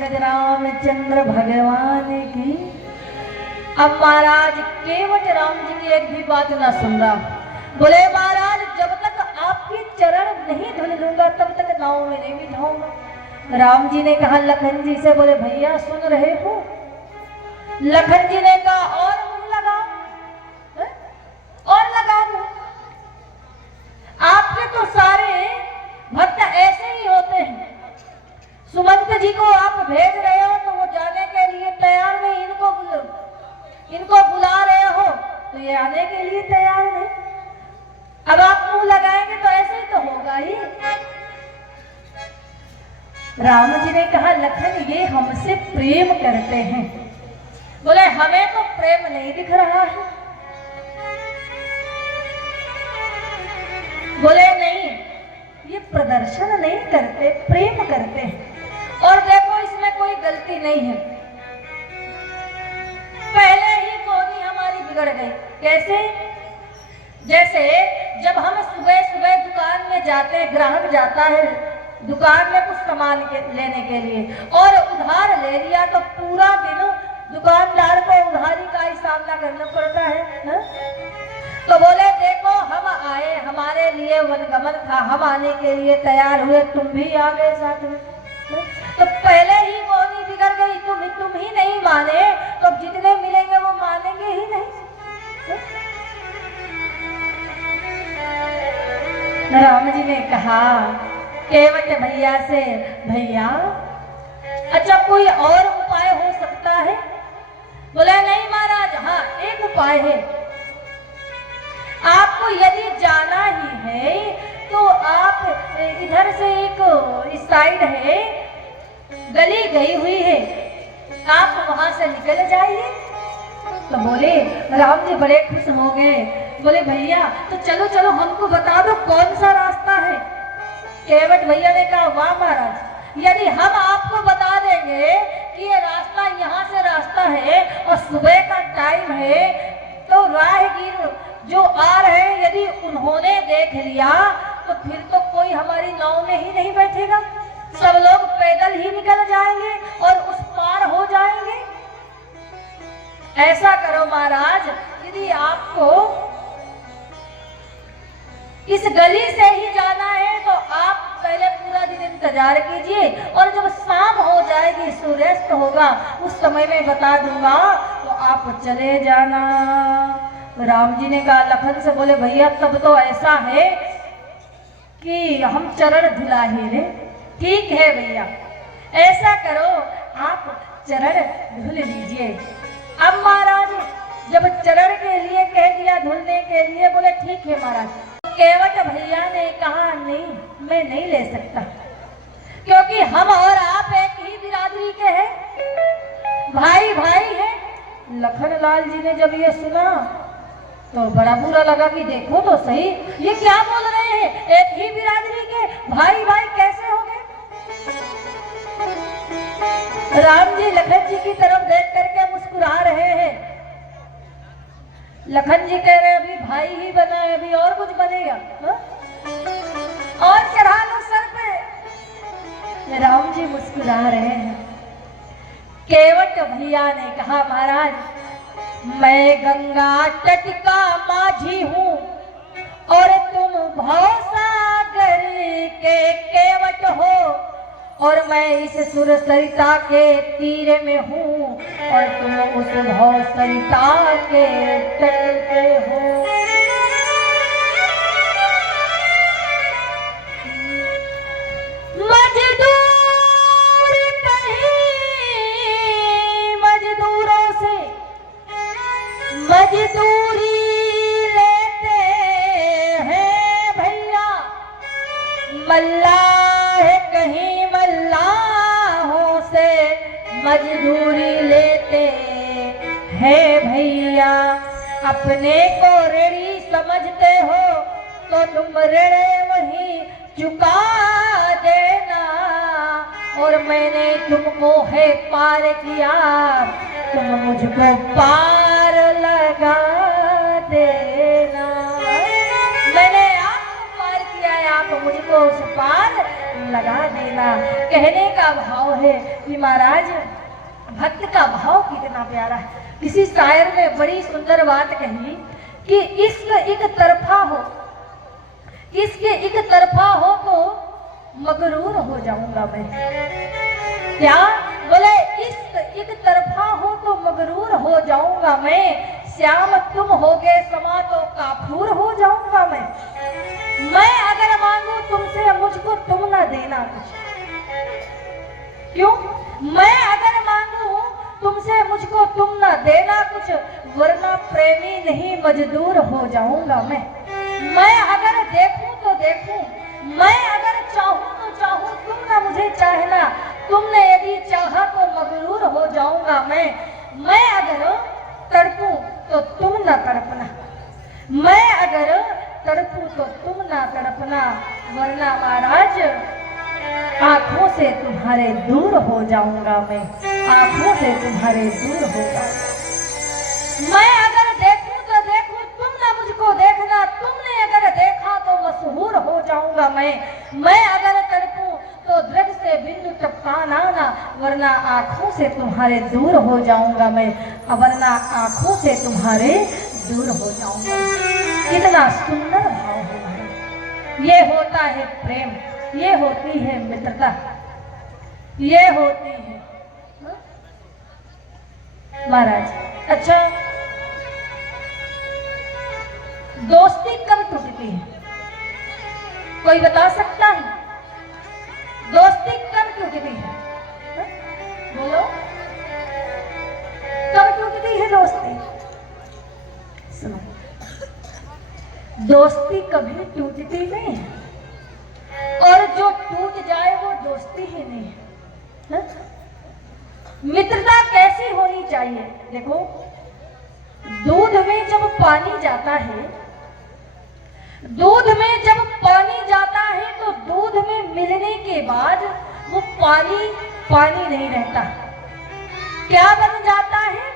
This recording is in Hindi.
रामचंद्र भगवान की। अब महाराज केवट राम जी की एक भी बात ना सुन रहा। बोले महाराज जब तक आपके चरण नहीं धुल लूंगा तब तक नाव में नहीं बिठाऊंगा। राम जी ने कहा लखन जी से, बोले भैया सुन रहे हो? लखन जी ने कहा और मुंह लगाओ, और लगाओ। आपके तो सारे भक्त ऐसे ही होते हैं। सुमंत जी को आप भेज रहे हो तो वो जाने के लिए तैयार नहीं, इनको बुला रहे हो तो ये आने के लिए तैयार नहीं। अब आप मुंह लगाएंगे तो ऐसे ही तो होगा ही। राम जी ने कहा लखन ये हमसे प्रेम करते हैं। बोले हमें तो प्रेम नहीं दिख रहा है। बोले नहीं, ये प्रदर्शन नहीं करते, प्रेम करते हैं। और देखो इसमें कोई गलती नहीं है। पहले ही बोनी हमारी बिगड़ गई। कैसे? जैसे जब हम सुबह सुबह दुकान में जाते हैं, ग्राहक जाता है दुकान में कुछ सामान लेने के लिए और उधार ले लिया तो पूरा दिन दुकानदार को उधारी का ही सामना करना पड़ता है ना? तो बोले देखो हम आए, हमारे लिए वनगमन था, हम आने के लिए तैयार हुए, तुम भी आ गए साथ में। तो पहले ही बोनी बिगड़ गई। तुम ही नहीं माने तो जितने मिलेंगे वो मानेंगे ही नहीं। राम जी ने कहा केवट भैया से, भैया अच्छा कोई और उपाय हो सकता है? बोला नहीं महाराज, हाँ एक उपाय है। आपको यदि जाना ही है तो आप इधर से एक इस साइड है गली गई हुई है, आप वहां से निकल जाइए। तो बोले राम जी बड़े खुश हो गए। बोले भैया तो चलो चलो हमको बता दो कौन सा रास्ता है। केवट भैया ने कहा वाह महाराज, यदि हम आपको बता देंगे कि ये रास्ता यहाँ से रास्ता है और सुबह का टाइम है तो राहगीर जो आ रहे हैं यदि उन्होंने देख लिया तो फिर तो कोई हमारी नाव में ही नहीं बैठेगा, सब लोग पैदल ही निकल जाएंगे और उस पार हो जाएंगे। ऐसा करो महाराज, यदि आपको इस गली से ही जाना है तो आप पहले पूरा दिन इंतजार कीजिए और जब शाम हो जाएगी, सूर्यास्त होगा, उस समय में बता दूंगा तो आप चले जाना। राम जी ने कहा लखन से, बोले भैया तब तो ऐसा है कि हम चरण धुला ही ले। ठीक है भैया, ऐसा करो आप चरण धुल लीजिए। अब महाराज जब चरण के लिए कह दिया, धुलने के लिए, बोले ठीक है महाराज। केवट भैया ने कहा नहीं, मैं नहीं ले सकता क्योंकि हम और आप एक ही बिरादरी के हैं, भाई भाई है। लखन लाल जी ने जब ये सुना तो बड़ा बुरा लगा कि देखो तो सही ये क्या बोल रहे हैं, एक ही बिरादरी के भाई भाई कैसे हो गए। राम जी लखन जी की तरफ देख करके मुस्कुरा रहे हैं। लखन जी कह रहे अभी भाई ही बना है, अभी और कुछ बनेगा हा? और चढ़ा लो सर पे। राम जी मुस्कुरा रहे हैं। केवट भैया ने कहा महाराज मैं गंगा तट का माझी हूँ और तुम भवसागर के केवट हो और मैं इस सुर सरिता के तीर में हूँ और तुम उस भव सरिता के तट पे हो। मजदूर कहीं मजदूरों से मजदूरी लेते हैं भैया, मल्लाह कहीं मल्लाहों से मजदूरी लेते हैं भैया। अपने को ऋणी समझते हो तो तुम ऋण वहीं चुका देना और मैंने तुमको है पार किया, तुम मुझको पार लगा देना। मैंने आपको पार किया है, आप मुझको उस पार लगा देना। कहने का भाव है कि महाराज भक्त का भाव कितना प्यारा है। किसी शायर ने बड़ी सुंदर बात कही कि इश्क एक तरफा हो, इसके एक तरफा हो तो मगरूर हो जाऊंगा मैं। क्या बोले? इश्क एक तरफा हो तो मगरूर हो जाऊंगा मैं, श्याम तुम होगे समा तो काफूर हो जाऊंगा मैं अगर मांगू तुमसे मुझको तुम ना देना कुछ। क्यों? मैं अगर मांगू तुमसे मुझको तुम ना देना कुछ, वरना प्रेमी नहीं मजदूर हो जाऊंगा मैं अगर देखूं तो देखूं, मैं अगर चाहूं तो चाहूं, तुम ना मुझे चाहना, तुमने यदि चाहा तो मगरूर हो जाऊंगा मैं अगर तड़पूं तो तुम ना तड़पना, मैं अगर तड़पूं तो तुम ना तड़पना, वरना महाराज आंखों से तुम्हारे दूर हो जाऊंगा मैं, आंखों से तुम्हारे दूर होगा। मैं अगर देखूं तो देखूं, तुम ना मुझको देखना, तुमने अगर देखा तो मशहूर हो जाऊंगा मैं अगर तड़पूं तो दृढ़ से बिंदु टपकाना ना, वरना आंखों से तुम्हारे दूर हो जाऊंगा मैं, वरना आंखों से तुम्हारे दूर हो जाऊंगा। कितना सुंदर भाव है। ये होता है प्रेम, ये होती है मित्रता, ये होती है महाराज। अच्छा, दोस्ती कब टूटती है? कोई बता सकता है? दोस्ती कब टूटती है? बोलो, कब टूटती है दोस्ती? सुनो, दोस्ती कभी टूटती नहीं है, और जो टूट जाए वो दोस्ती ही नहीं है। मित्रता कैसी होनी चाहिए? देखो, दूध में जब पानी जाता है, दूध में जब पानी जाता है तो दूध में मिलने के बाद वो पानी पानी नहीं रहता, क्या बन जाता है?